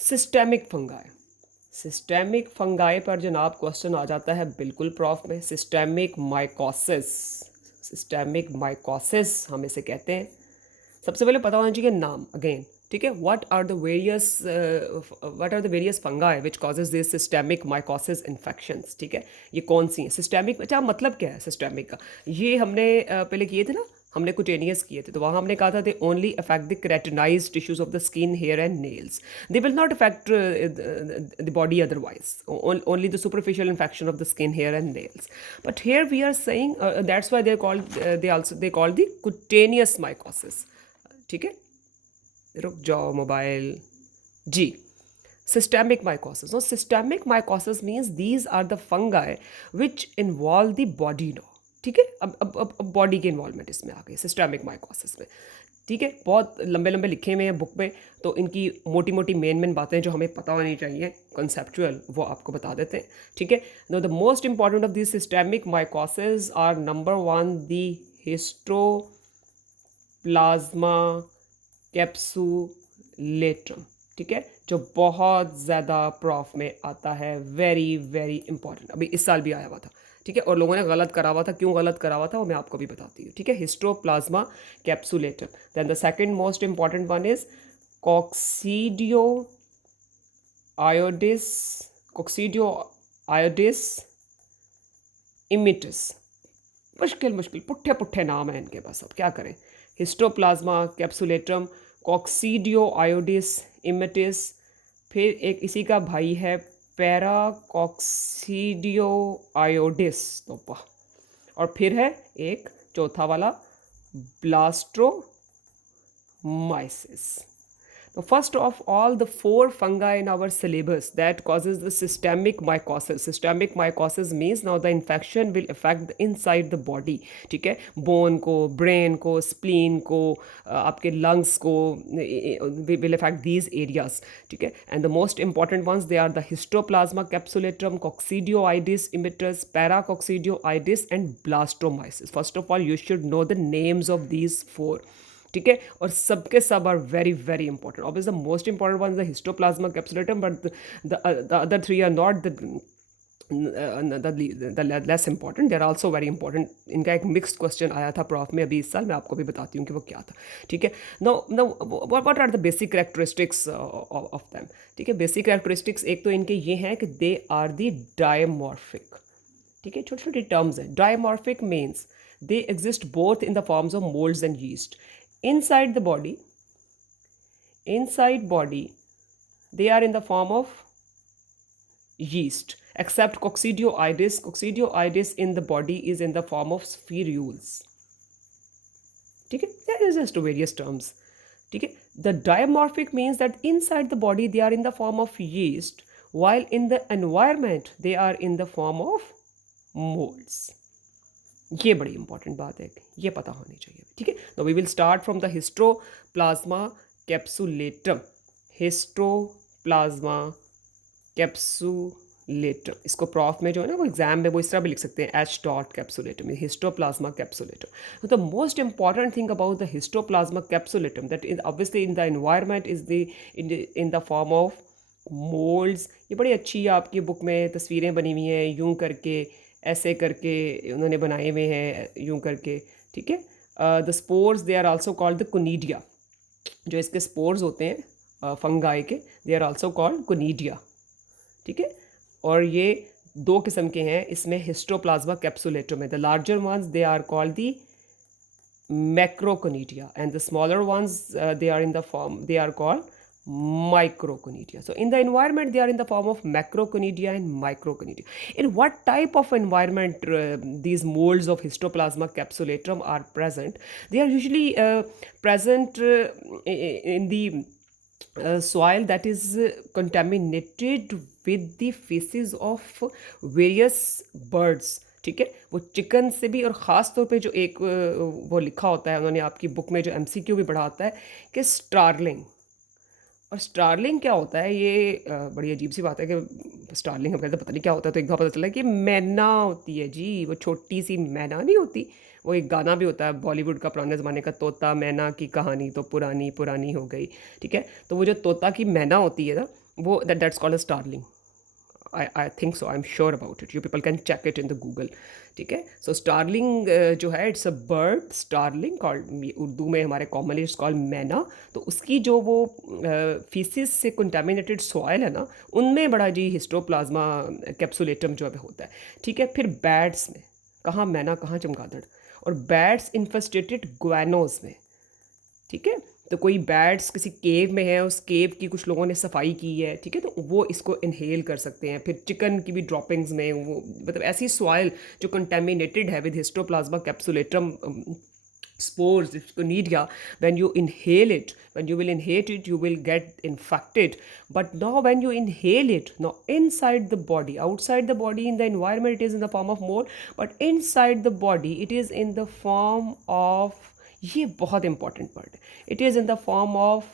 Systemic fungi. Systemic fungi पर जनाब question आ जाता है बिल्कुल प्रॉफ में। सिस्टेमिक माइकोसिस, सिस्टेमिक माइकोसिस हम इसे कहते हैं। सबसे पहले पता होना चाहिए नाम अगेन, ठीक है। What are the various fungi which causes this systemic mycosis infections, ठीक है। ये कौन सी हैं सिस्टेमिक? अच्छा, मतलब क्या है सिस्टेमिक का? ये हमने पहले किए थे ना, हमने कुटेनियस किए थे, तो वहाँ हमने कहा था they only affect the keratinized tissues of the skin, hair and nails. They will not affect the body otherwise, only the superficial infection of the skin, hair and nails. But here we are saying that's why they're called they call the cutaneous mycosis, ठीक है। रुक जाओ mobile ji. systemic mycosis, no, systemic mycosis means these are the fungi which involve the body now, ठीक है। अब body की involvement इसमें आ गई सिस्टेमिक माइकोसिस में, ठीक है। बहुत लंबे लंबे लिखे हुए हैं बुक में, तो इनकी मोटी मोटी मेन बातें जो हमें पता होनी चाहिए कंसेप्चुअल, वो आपको बता देते हैं, ठीक है। No, the most important of this systemic mycosis are number 1 the Histoplasma capsulatum, ठीक है, जो बहुत ज़्यादा प्रॉफ में आता है, वेरी वेरी इंपॉर्टेंट, अभी इस साल भी आया हुआ था, ठीक है। और लोगों ने गलत करा हुआ था, क्यों गलत करा हुआ था वो मैं आपको भी बताती हूँ, ठीक है। Histoplasma capsulatum. Then the second most important one is Coccidioides, Coccidioides immitis. मुश्किल पुट्ठे पुट्ठे नाम है इनके पास, अब क्या करें। हिस्टोप्लाज्मा कैप्सुलेटम, कॉक्सीडियो आयोडिस इमिटिस, फिर एक इसी का भाई है पैराकॉक्सीडियो आयोडिस, तो और फिर है एक चौथा वाला ब्लास्ट्रोमाइसिस। Now, first of all, the 4 fungi in our syllabus that causes the systemic mycosis. Systemic mycosis means now the infection will affect the inside the body, ठीक है। बोन को, ब्रेन को, स्प्लीन को, आपके लंग्स को, will affect these areas, ठीक है। And the most important ones, they are the histoplasma capsulatum, coccidioides immitus, paracoccidioides and blastomyces. First of all, you should know the names of these 4, ठीक है। और सबके सब are very very important. Obviously the most important one is the Histoplasma capsulatum, but the other 3 are not the less important, they are also very important. इनका एक mixed question आया था prof में अभी इस साल, मैं आपको भी बताती हूँ कि वो क्या था, ठीक है। No no, what are the basic characteristics of them, ठीक है। बेसिक कैरेक्टरिस्टिक्स एक तो इनके ये हैं कि दे आर द डायमॉर्फिक, ठीक है। छोटी छोटी टर्म्स हैं। Dimorphic means they exist both in the forms of moulds and yeast. Inside the body, they are in the form of yeast, except coccidioides. Coccidioides in the body is in the form of spherules, ठीक है। There is just various terms, ठीक है। The dimorphic means that inside the body they are in the form of yeast, while in the environment they are in the form of molds. ये बड़ी important बात है, ये पता होनी चाहिए, ठीक है। तो we will start from the Histoplasma capsulatum. Histoplasma capsulatum, इसको प्रॉफ में जो है ना वो एग्जाम में वो इस तरह भी लिख सकते हैं, H dot capsulatum, Histoplasma capsulatum. तो the most important thing about the Histoplasma capsulatum that is obviously in the environment is the in the form of moulds. ये बड़ी अच्छी आपकी बुक में तस्वीरें बनी हुई हैं, यूं करके ऐसे करके उन्होंने बनाए हुए हैं, यूं करके, ठीक है। The spores they are also called the conidia, जो इसके स्पोर्स होते हैं फंगाई के, they are also called conidia, ठीक है। और ये 2 किस्म के हैं इसमें हिस्टोप्लाज्मा कैप्सुलेटम में। The larger ones they are called the macroconidia and the smaller ones they are in the form, they are called microconidia. So in the environment they are in the form of macroconidia and microconidia. In what type of environment these molds of histoplasma capsulatum are present? They are usually present in the soil that is contaminated with the feces of various birds, ठीक है। वो chicken से भी, और ख़ास तौर पे जो एक वो लिखा होता है उन्होंने आपकी बुक में, जो MCQ भी पढ़ा होता है कि स्टारलिंग। और स्टारलिंग क्या होता है, ये बड़ी अजीब सी बात है कि स्टारलिंग हम कहते हैं पता नहीं क्या होता है, तो एक दफ़ा पता चला कि मैना होती है जी, वो छोटी सी मैना नहीं होती। वो एक गाना भी होता है बॉलीवुड का पुराने ज़माने का, तोता मैना की कहानी तो पुरानी पुरानी हो गई, ठीक है। तो वो जो तोता की मैना होती है ना, वो that's called a starling. I think so, I am sure about it, you people can check it in the Google. ठीक है, सो स्टारलिंग जो है it's a bird, starling called, Urdu में हमारे कॉमनली इट्स कॉल्ड मैना। तो उसकी जो वो फीसिस से कंटामिनेटेड सॉइल है ना, उनमें बड़ा जी हिस्टोप्लाज्मा कैप्सुलेटम जो है होता है। ठीक है, फिर बैट्स में, कहाँ मैना कहाँ चमगादड़, और बैट्स इन्फेस्टेटेड ग्वानोज में। ठीक है, तो कोई बैट्स किसी केव में है, उस केव की कुछ लोगों ने सफाई की है, ठीक है, तो वो इसको इनहेल कर सकते हैं। फिर चिकन की भी ड्रॉपिंग्स में वो, मतलब ऐसी सॉइल जो कंटेमिनेटेड है with histoplasma capsulatum spores, Conidia, when you inhale it, when you will inhale it, you will get infected. But now when you inhale it, now inside the body, outside the body, in the environment, it is in the form of mold, but inside the body, it is in the form of, ये बहुत important part है, it is in the form of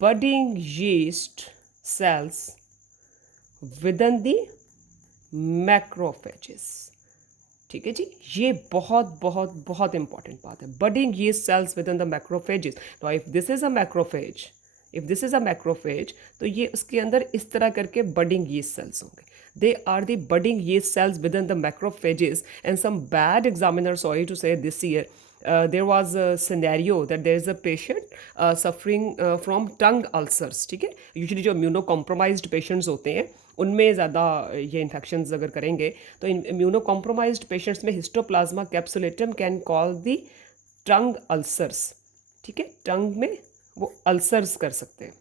budding yeast cells within the macrophages। ठीक है जी, ये बहुत बहुत बहुत important बात है। बडिंग ये cells within the macrophages. तो if this is a macrophage, तो ये उसके अंदर इस तरह करके बडिंग ये सेल्स होंगे। दे आर द बडिंग ये cells within the macrophages. And some bad examiner, sorry to say, this year there was a scenario that there is a patient suffering from tongue ulcers। ठीक है, usually जो immuno compromised patients होते हैं उनमें ज़्यादा ये infections अगर करेंगे, तो इम्यूनो कॉम्प्रोमाइज्ड पेशेंट्स में histoplasma capsulatum can call the tongue ulcers. ठीक है, टंग में वो अल्सर्स कर सकते हैं।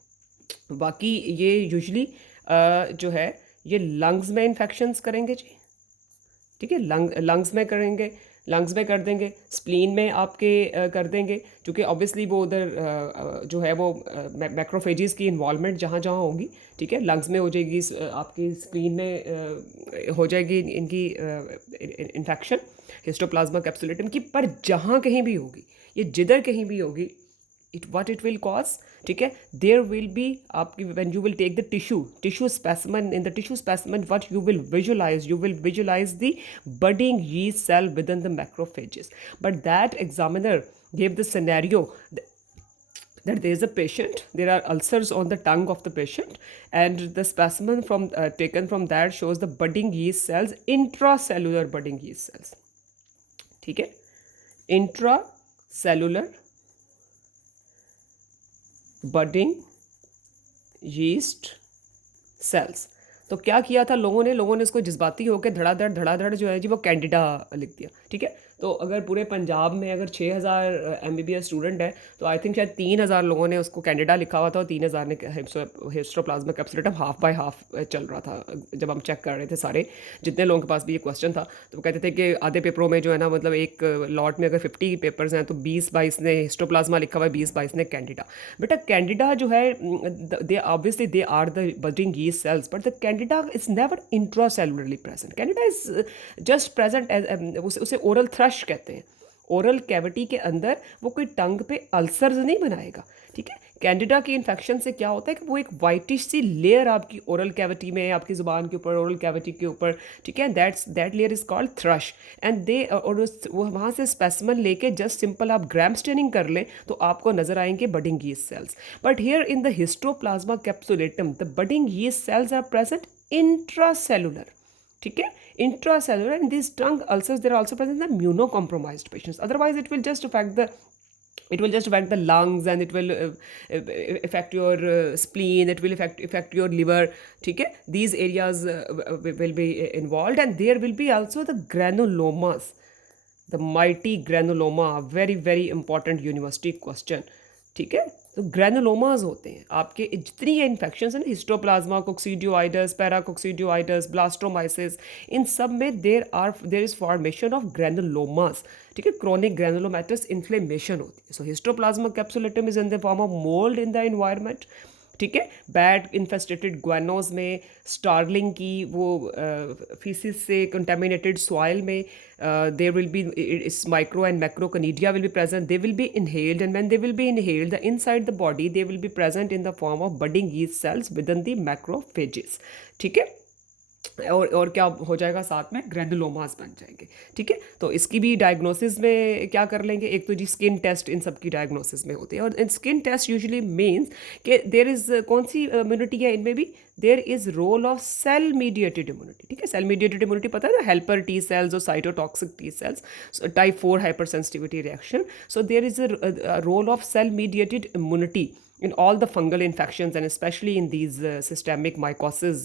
बाकी ये यूजुअली जो है ये लंग्स में इन्फेक्शंस करेंगे जी। ठीक है, लंग्स में करेंगे, लंग्स में कर देंगे, स्प्लीन में आपके कर देंगे, क्योंकि ऑब्वियसली वो उधर जो है वो मैक्रोफेजेस की इन्वॉल्वमेंट जहाँ जहाँ होगी। ठीक है, लंग्स में हो जाएगी, आपकी स्प्लीन में हो जाएगी इनकी इन्फेक्शन हिस्टोप्लाज्मा कैप्सुलेटम की। पर जहाँ कहीं भी होगी, ये जिधर कहीं भी होगी, it will cause, ठीक है, there will be आपकी, when you will take the tissue specimen, in the tissue specimen what you will visualize the budding yeast cell within the macrophages. But that examiner gave the scenario that there is a patient, there are ulcers on the tongue of the patient, and the specimen from taken from that shows the budding yeast cells, intracellular budding yeast cells। ठीक है, intracellular budding yeast sales. तो क्या किया था लोगों ने इसको जज्बाती होकर धड़ाधड़ जो है जी वो कैंडिडा लिख दिया। ठीक है, तो अगर पूरे पंजाब में अगर 6000 MBBS स्टूडेंट है, तो आई थिंक शायद 3000 लोगों ने उसको कैंडिडा लिखा हुआ था, और 3000 ने histoplasma capsulatum half by half चल रहा था। जब हम चेक कर रहे थे सारे जितने लोगों के पास भी ये क्वेश्चन था, तो वो कहते थे कि आधे पेपरों में जो है ना, मतलब एक लॉट में अगर 50 पेपर्स हैं तो 20-22 ने हिस्टोप्लाज्मा लिखा हुआ है, 20-22 ने कैंडिडा। बेटा कैंडिडा जो है, they obviously they are the budding yeast cells, but the Candida is never intracellularly present. Candida is just present as, उसे ओरल थ्रश कहते हैं। ओरल कैविटी के अंदर वो कोई टंग पे अल्सर्स नहीं बनाएगा। ठीक है, कैंडिडा की इन्फेक्शन से क्या होता है कि वो एक वाइटिश सी लेयर आपकी ओरल कैविटी में, आपकी ज़ुबान के ऊपर, ओरल कैविटी के ऊपर, ठीक है, that layer is called thrust. And they, और वो वहाँ से स्पेसिमन लेके जस्ट सिंपल आप ग्राम स्टेनिंग कर लें तो आपको नजर आएंगे budding yeast cells. But here in the Histoplasma capsulatum the budding yeast cells are present intracellular. ठीक है, intracellular, and these tongue ulcers, they are also present in the immunocompromised patients. Otherwise it will just affect the lungs, and it will affect your spleen, it will affect your liver. ठीक है, these areas will be involved, and there will be also the granulomas, the mighty granuloma, very very important university question। ठीक है, तो ग्रैनुलोमाज होते हैं आपके, जितनी ये इन्फेक्शंस हैं ना, हिस्टोप्लाज्मा, कोक्सीडियोइडस, पैराकोक्सीडियोइडस, ब्लास्टोमाइसिस, इन सब में there is formation of granulomas. ठीक है, क्रोनिक ग्रैनुलोमेटस इन्फ्लेमेशन होती है। So Histoplasma capsulatum is in the form of mould in the environment. ठीक है, बैड इन्फेस्टेटेड ग्वानोज में, स्टारलिंग की वो फीसिस से कंटेमिनेटेड सॉइल में, there will be its micro and macroconidia will be present, they will be inhaled, and when they will be inhaled, the inside the body they will be present in the form of budding yeast cells within the macrophages। ठीक है, और क्या हो जाएगा, साथ में ग्रेनुलोमास बन जाएंगे। ठीक है, तो इसकी भी डायग्नोसिस में क्या कर लेंगे, एक तो जी स्किन टेस्ट इन सब की डायग्नोसिस में होती है, और in skin test usually means कि देर इज कौन सी इम्यूनिटी है इनमें भी, there is role of cell mediated immunity. ठीक है, सेल मीडिएटेड इम्यूनिटी पता है ना, हेल्पर टी सेल्स और cytotoxic T cells, type 4 hypersensitivity reaction. So there is a role of cell mediated immunity in all the fungal infections, and especially in these systemic mycosis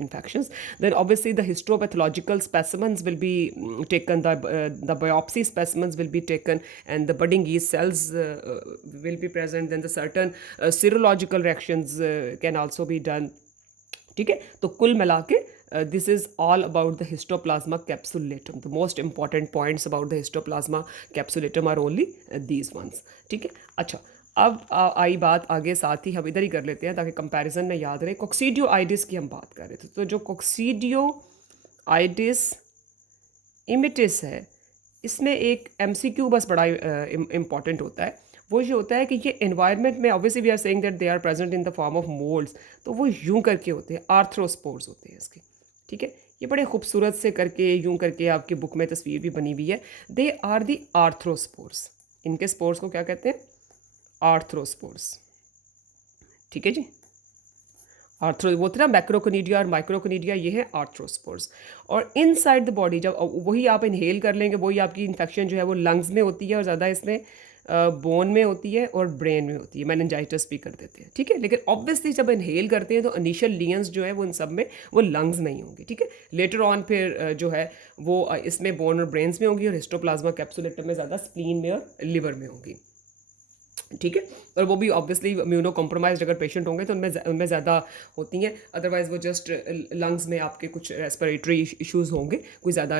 infections. Then obviously the histopathological specimens will be taken, the biopsy specimens will be taken, and the budding yeast cells will be present. Then the certain serological reactions can also be done. ठीक है, तो कुल मिला के this is all about the Histoplasma capsulatum. The most important points about the Histoplasma capsulatum are only these ones. ठीक है, अच्छा, अब आई बात आगे, साथ ही हम इधर ही कर लेते हैं ताकि कंपैरिजन में याद रहे। कोक्सीडियो आइडिस की हम बात कर रहे थे, तो जो कोक्सीडियो आइडिस इमिटिस है, इसमें एक एमसीक्यू बस बड़ा इंपॉर्टेंट होता है। वो ये होता है कि ये एनवायरनमेंट में, obviously we are saying that they are present in the form of moulds, तो वो यूं करके होते हैं, आर्थ्रोस्पोर्स होते हैं इसके। ठीक है, ये बड़े खूबसूरत से करके यूं करके आपकी बुक में तस्वीर भी बनी हुई है। They are the arthrospores. इनके स्पोर्स को क्या कहते हैं, आर्थ्रोस्पोर्स। ठीक है जी, आर्थ्रो वो थे ना मैक्रोकोनिडिया और माइक्रोकोनिडिया, ये है आर्थ्रोस्पोर्स। और इनसाइड द बॉडी जब वही आप इनहेल कर लेंगे, वही आपकी इन्फेक्शन जो है वो लंग्स में होती है, और ज़्यादा इसमें बोन में होती है और ब्रेन में होती है, मेनिंजाइटिस भी कर देते हैं। ठीक है, लेकिन ऑब्वियसली जब इनहेल करते हैं तो इनिशियल लियंस जो है वो इन सब में वो लंग्स में ही होंगी। ठीक है, लेटर ऑन फिर जो है वो इसमें बोन और ब्रेन्स में होंगी, और हिस्टोप्लाज्मा कैप्सुलेटम में ज़्यादा स्प्लीन में और लिवर में होंगी। ठीक है, और वो भी ऑब्वियसली इम्यूनो कॉम्प्रोमाइज अगर पेशेंट होंगे तो उनमें ज़्यादा होती हैं, अदरवाइज वो जस्ट लंग्स में आपके कुछ रेस्पिरेटरी इश्यूज़ होंगे, कोई ज़्यादा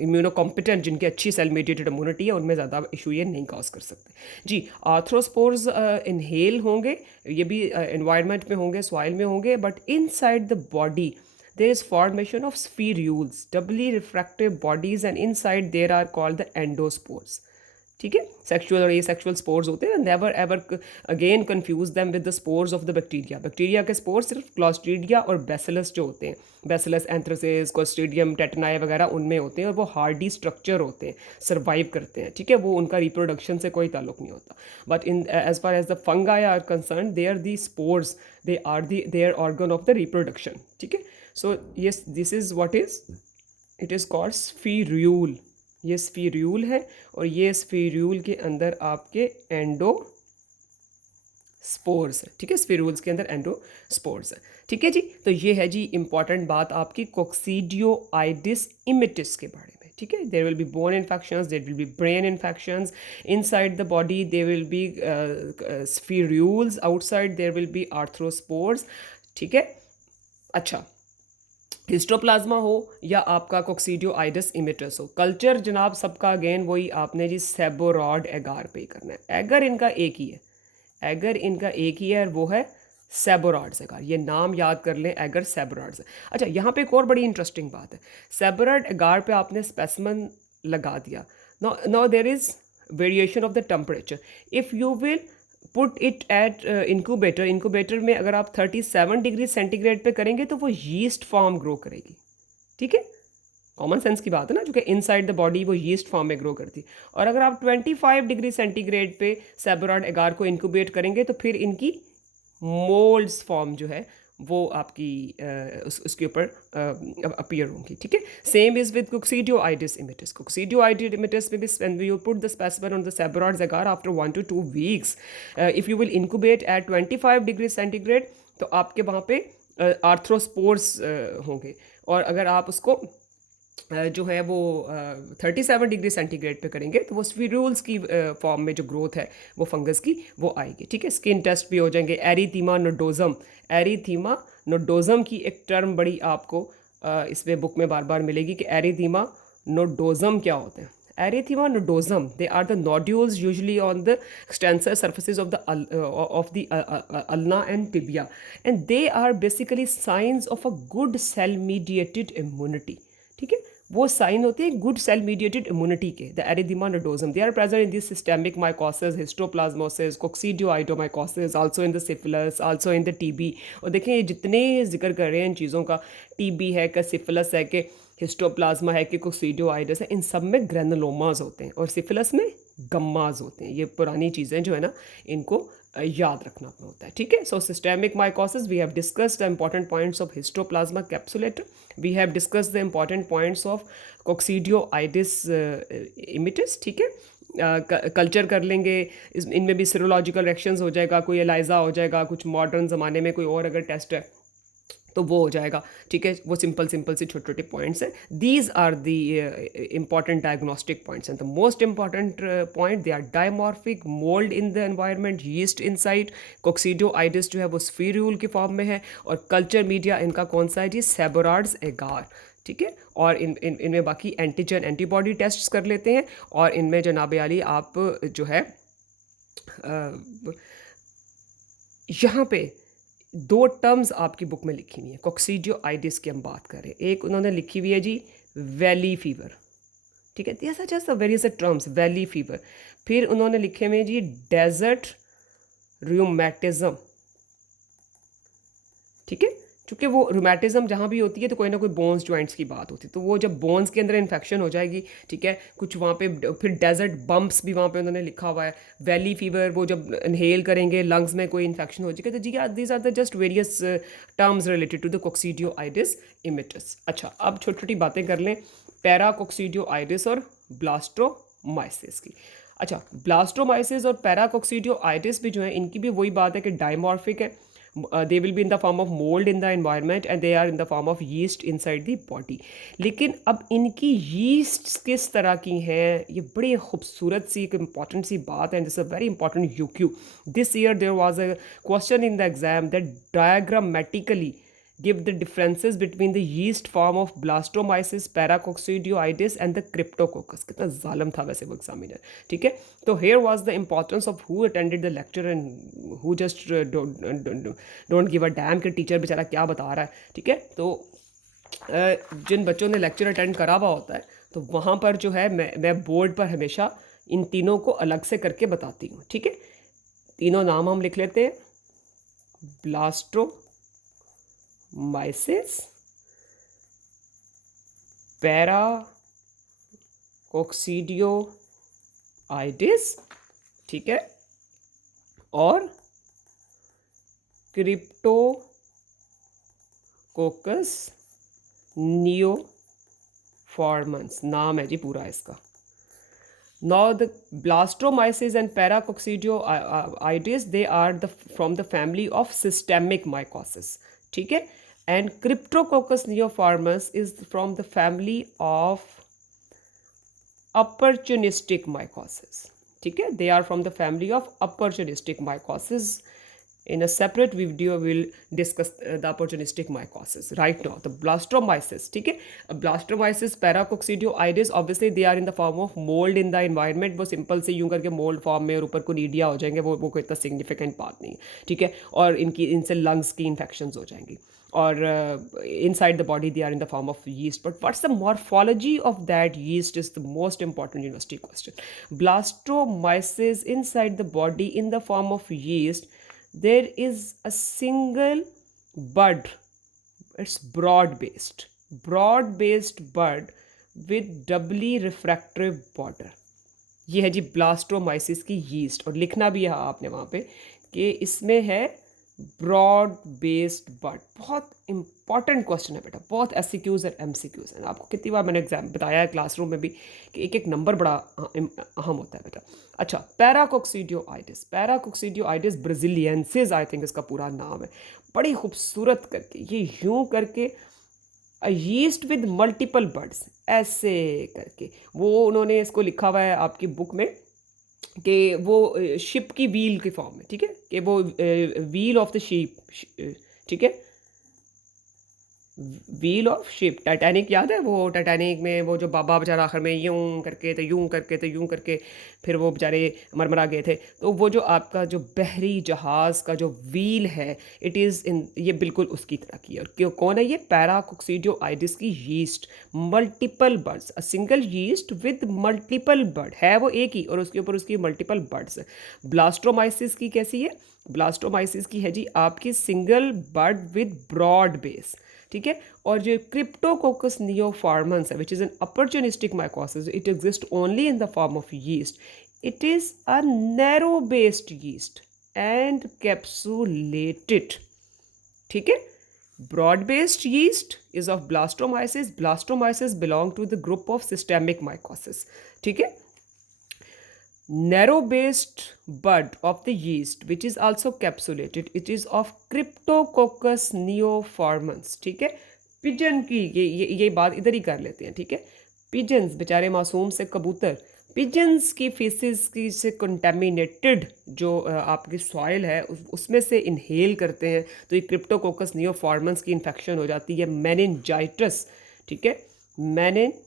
इम्यूनो कॉम्पिटेंट जिनकी अच्छी सेल मीडिएटेड इम्यूनिटी है उनमें ज़्यादा इशू ये नहीं कॉज कर सकते। जी, आर्थ्रोस्पोर्स इनहेल होंगे, ये भी इन्वायरमेंट में होंगे, सॉइल में होंगे, but in side the body there is formation of spherules, doubly refractive bodies, and inside there are called the endospores. ठीक है, सेक्सुअल और ये सेक्सुअल स्पोर्स होते हैं। Never ever again confuse them with the spores of the bacteria. Bacteria के spores सिर्फ क्लॉस्ट्रीडिया और bacillus जो होते हैं, बैसिलस एंथ्रासिस, क्लॉस्ट्रीडियम टेटनाई वगैरह उनमें होते हैं, और वो हार्डी स्ट्रक्चर होते हैं, सर्वाइव करते हैं। ठीक है, वो उनका रिप्रोडक्शन से कोई ताल्लुक नहीं होता। But in as far as the fungi are concern, they are the spores, they are the their organ of the reproduction. ठीक है, so yes, this is what is, it is called spherule. ये spherule है, और ये स्फीर्यूल के अंदर आपके endospores है। ठीक है, स्फीर्यूल्स के अंदर एंडोस्पोर्स है। ठीक है जी, तो ये है जी इंपॉर्टेंट बात आपकी कोक्सीडियोआइडिस इमिटिस के बारे में। ठीक है, there will be bone infections, there will be brain infections, inside the body there will be spherules, outside there will be arthrospores. ठीक है, अच्छा, हिस्टोप्लाज्मा हो या आपका कोक्सीडियोआइडिस इमिटस हो, कल्चर जनाब सबका अगेन वही आपने जी सेबोरॉड एगार पे करना है। एगर इनका एक ही है, एगर इनका एक ही है, और वो है सेबोरॉड एगार। ये नाम याद कर लें, एगर सेबोरॉड से। अच्छा, यहाँ पे एक और बड़ी इंटरेस्टिंग बात है, सेबोरॉड एगार पे आपने स्पेसिमन लगा दिया, now there is variation of the temperature. If you will put it at incubator, incubator में अगर आप 37 डिग्री सेंटीग्रेड पे करेंगे तो वो यीस्ट फॉर्म ग्रो करेगी। ठीक है, कॉमन सेंस की बात है ना, जो कि इनसाइड द बॉडी वो यीस्ट फॉर्म में ग्रो करती। और अगर आप 25 डिग्री सेंटीग्रेड पे सेबोरॉड एगार को इंक्यूबेट करेंगे तो फिर इनकी मोल्ड्स फॉर्म जो है वो आपकी उसके ऊपर अपीयर होंगी। ठीक है, same is with Coccidioides immitis. Coccidioides immitis में भी when you put the specimen on the Sabouraud agar after 1 to 2 weeks, if you will incubate at 25 degree centigrade, तो आपके वहाँ पे आर्थ्रोस्पोर्स होंगे। और अगर आप उसको जो है वो 37 डिग्री सेंटीग्रेड पे करेंगे तो वो स्फीरूल्स की फॉर्म में जो ग्रोथ है वो फंगस की वो आएगी। ठीक है, स्किन टेस्ट भी हो जाएंगे। एरीथीमा नोडोजम, एरीथीमा नोडोजम की एक टर्म बड़ी आपको इसमें बुक में बार बार मिलेगी कि एरीथीमा नोडोजम क्या होते हैं। एरीथीमा नोडोजम, they are the nodules usually on the extensor surfaces of the ulna and tibia, and they are basically signs of a good cell mediated immunity. ठीक है, वो साइन होते हैं गुड सेल मीडिएटेड इम्यूनिटी के, the erythema nodosum, they are present in this systemic mycosis, histoplasmosis, coccidioidomycosis, also in the syphilis, also in the TB. और देखें ये जितने जिक्र कर रहे हैं इन चीज़ों का, टीबी है कि सिफिलिस है कि हिस्टोप्लाज्मा है कि कोक्सीडियोआइडस है, इन सब में ग्रेनुलोमास होते हैं और सिफिलिस में गम्मास होते हैं। ये पुरानी चीज़ें जो है ना, इनको याद रखना अपना होता है, ठीक है। So systemic mycosis, we have discussed the important points of Histoplasma capsulatum, we have discussed the important points of Coccidioides immitis, ठीक है। कल्चर कर लेंगे, इनमें भी सीरोलॉजिकल रिएक्शंस हो जाएगा, कोई एलाइजा हो जाएगा, कुछ मॉडर्न ज़माने में कोई और अगर टेस्ट है तो वो हो जाएगा, ठीक है। वो सिंपल सिंपल सी छोटे छोटे पॉइंट्स हैं। These are the important diagnostic points and the most important point, they are dimorphic, mould in the environment, yeast inside, Coccidioides जो है वो स्फीरूल की फॉर्म में है, और कल्चर मीडिया इनका कौन सा है जी, सेबोरार्ड्स एगार, ठीक है। और इनमें बाकी एंटीजन एंटीबॉडी टेस्ट कर लेते हैं, और इनमें जनाब आली आप जो है यहाँ पे दो टर्म्स आपकी बुक में लिखी हुई है, कोक्सीडियोआइडिस की हम बात करें। एक उन्होंने लिखी हुई है जी वैली फीवर, ठीक है, this are just various terms, valley fever. फिर उन्होंने लिखे हुए जी डेजर्ट रूमेटिज्म, ठीक है, क्योंकि वो रूमेटिज्म जहाँ भी होती है तो कोई ना कोई बोन्स जॉइंट्स की बात होती है, तो वो जब बोन्स के अंदर इन्फेक्शन हो जाएगी, ठीक है, कुछ वहाँ पे फिर डेजर्ट बम्प्स भी वहाँ पे उन्होंने लिखा हुआ है, वैली फीवर, वो जब इनहेल करेंगे लंग्स में कोई इन्फेक्शन हो जाएगा, तो जी these are the just various terms related to the Coccidioides immitis. अच्छा, अब छोटी छोटी बातें कर लें पैरा कोक्सीडियोआइडिस और ब्लास्ट्रोमाइसिस की। अच्छा, ब्लास्ट्रोमाइसिस और पैरा कोक्सीडियोआइडिस भी जो है, इनकी भी वही बात है कि डायमॉर्फिक है, they will be in the form of mold in the environment and they are in the form of yeast inside the body। लेकिन अब इनकी yeasts किस तरह की हैं, ये बड़ी खूबसूरत सी एक इम्पॉर्टेंट सी बात है, this a very important UQ। This year there was a question in the exam that diagrammatically give the differences between the yeast form of blastomyces, paracoccidioides and the cryptococcus। कितना जालिम था वैसे वो एग्जामिनर, ठीक है। तो here was the importance of who attended the lecture and who just don't give a damn कि teacher बेचारा क्या बता रहा है, ठीक है। तो जिन बच्चों ने लेक्चर अटेंड करा हुआ होता है, तो वहाँ पर जो है मैं बोर्ड पर हमेशा इन तीनों को अलग से करके बताती हूँ, ठीक है। तीनों नाम हम लिख लेते हैं, ब्लास्ट्रो माइसिस, पैरा कोक्सीडियोआइडिस, ठीक है, और क्रिप्टोकोकस नियोफॉर्मन्स, नाम है जी पूरा इसका। Now the blastomyces and paracoccidioides, they are from the family of systemic mycosis, ठीक है, and Cryptococcus neoformans is from the family of opportunistic mycosis, ठीक है, they are from the family of opportunistic mycosis। In a separate video we'll discuss the opportunistic mycosis। Right now the blastomyces, ठीक है, blastomyces paracoccidioides, obviously they are in the form of mold in the environment। वो simple से यूं करके mould form में और ऊपर conidia हो जाएंगे, वो कोई इतना सिग्निफिकेंट बात नहीं है, ठीक है। और इनसे लंग्स की इन्फेक्शंस हो जाएंगी, और inside the body they are in the form of yeast। But what's the morphology of that yeast is the most important university question। Blastomyces inside the body in the form of yeast, there is a single bud, it's broad based bud with doubly refractory border। ये है जी blastomycosis की yeast, और लिखना भी है आपने वहाँ पे कि इसमें है ब्रॉड बेस्ड बड। बहुत इंपॉर्टेंट क्वेश्चन है बेटा, बहुत SCQs और MCQs हैं। आपको कितनी बार मैंने एग्जाम बताया है क्लासरूम में भी कि एक एक नंबर बड़ा अहम होता है बेटा। अच्छा, पैराकोक्सीडियोआइडिस ब्राजीलियंसिस, आई थिंक इसका पूरा नाम है, बड़ी खूबसूरत करके ये यूं करके यीस्ट विद मल्टीपल बर्ड्स ऐसे करके, वो उन्होंने इसको लिखा हुआ है आपकी बुक में कि वो शिप की व्हील की फॉर्म में, ठीक है, कि वो व्हील ऑफ द शिप, ठीक है, व्हील ऑफ शिप, टाइटैनिक याद है? वो टाइटैनिक में वो जो बाबा बेचारा आखिर में यूं करके तो यूं करके तो यूं करके फिर वो बेचारे मरमरा गए थे। तो वो जो आपका जो बहरी जहाज़ का जो व्हील है, इट इज़ इन, ये बिल्कुल उसकी तरह की है। और क्यों, कौन है ये? पैराकोक्सीडियोआइडिस की yeast, multiple birds, a single yeast with multiple bird, है वो एक ही और उसके ऊपर उसकी मल्टीपल बर्ड्स है। ब्लास्टोमाइसिस की कैसी है? ब्लास्टोमाइसिस की है जी आपकी single bird with broad base, ठीक है। और जो क्रिप्टोकोकस नियोफार्मन्स है which is an opportunistic mycosis, it exists only in the form of yeast. It is a narrow based yeast and capsulated, ठीक है। Broad based yeast is of blastomyces. Blastomyces belong to the group of systemic mycosis, ठीक है। narrow based bud of the yeast which is also capsulated, it is of cryptococcus neoformans, ठीक है। Pigeon की ये बात इधर ही कर लेते हैं, ठीक है। पिजन्स बेचारे मासूम से कबूतर, पिजन्स की फीसिस की से कंटेमिनेटेड जो आपकी सॉइल है उसमें से इनहेल करते हैं तो ये क्रिप्टोकोकस नियोफॉर्मन्स की इन्फेक्शन हो जाती है, मेनिनजाइटिस, ठीक है। मेनिनजाइटिस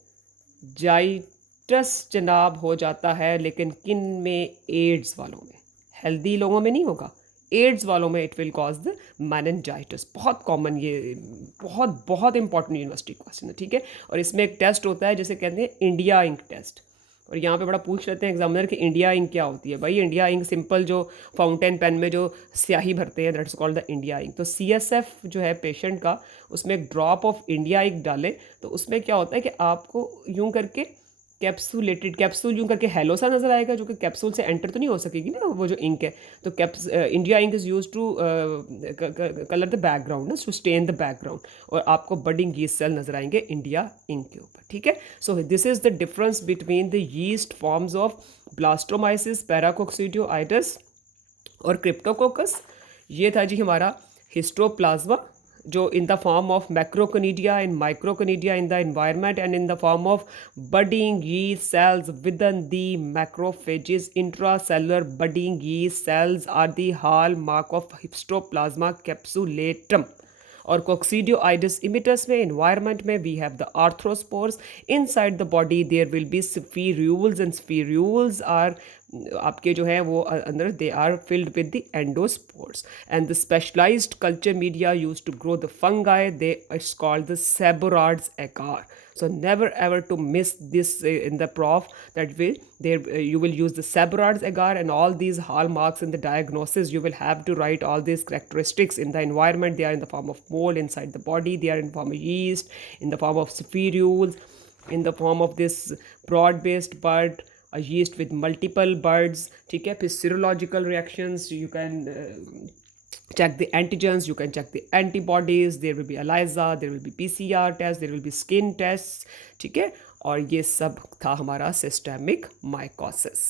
जनाब हो जाता है, लेकिन किन में? एड्स वालों में। हेल्दी लोगों में नहीं होगा, एड्स वालों में it will cause the meningitis. बहुत कॉमन, ये बहुत बहुत इंपॉर्टेंट यूनिवर्सिटी क्वेश्चन है, ठीक है। और इसमें एक टेस्ट होता है जिसे कहते हैं इंडिया इंक टेस्ट। और यहाँ पे बड़ा पूछ लेते हैं एग्जामिनर कि इंडिया इंक क्या होती है। भाई इंडिया इंक सिंपल जो फाउंटेन पेन में जो स्याही भरते हैं, that's called the India ink. तो CSF जो है पेशेंट का, उसमें एक ड्रॉप ऑफ इंडिया इंक डालें तो उसमें क्या होता है कि आपको यूं करके कैप्सूलेटेड, कैप्सूल यूं करके हेलो सा नजर आएगा, जो कि कैप्सूल से एंटर तो नहीं हो सकेगी ना वो जो इंक है। तो India ink is use to colour the background ना, टू स्टेन द बैकग्राउंड, और आपको बडिंग यीस्ट सेल नजर आएंगे इंडिया इंक के ऊपर, ठीक है। So this is the difference between the yeast forms of blastomycosis, paracoccidioides और क्रिप्टोकोकस। ये था जी हमारा हिस्टोप्लाज्मा, जो in the form of macroconidia and microconidia in the environment and in the form of budding yeast cells within the macrophages. Intracellular budding yeast cells are the hallmark of histoplasma capsulatum. और कोक्सीडियोआइडिस इमिटस में, environment में, we have the arthrospores. Inside the body there will be spherules, and spherules are आपके जो है वो अंदर they are filled with the endospores. And the specialised culture media use to grow the fungi, they it's called the Sabouraud's agar. So never ever to miss this in the prof, that will there you will use the Seborrheids agar and all these hallmarks in the diagnosis. You will have to write all these characteristics in the environment. They are in the form of mold inside the body. They are in the form of yeast, in the form of spherules, in the form of this broad-based bud, a yeast with multiple buds. ठीक है, फिर serological reactions you can check the antigens, you can check the antibodies, there will be ELISA, there will be PCR test, there will be skin tests, ठीक है। और ये सब था हमारा सिस्टेमिक माइकोसिस।